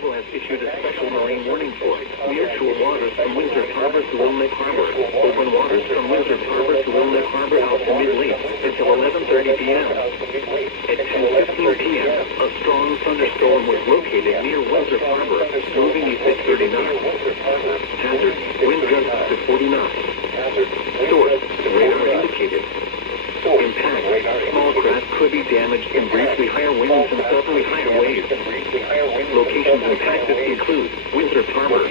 Bravo has issued a special marine warning for near-shore waters from Windsor Harbor to Wilmette Harbor. Open waters from Windsor Harbor to Wilmette Harbor out to mid-lake until 11:30 p.m. At 10:15 p.m., a strong thunderstorm was located near Windsor Harbor, moving east at 30 knots. Hazard, wind gusts to 40 knots. Source, radar indicated. Impact, small craft could be damaged in briefly higher winds and suddenly higher waves. Locations impacted include Windsor Harbor,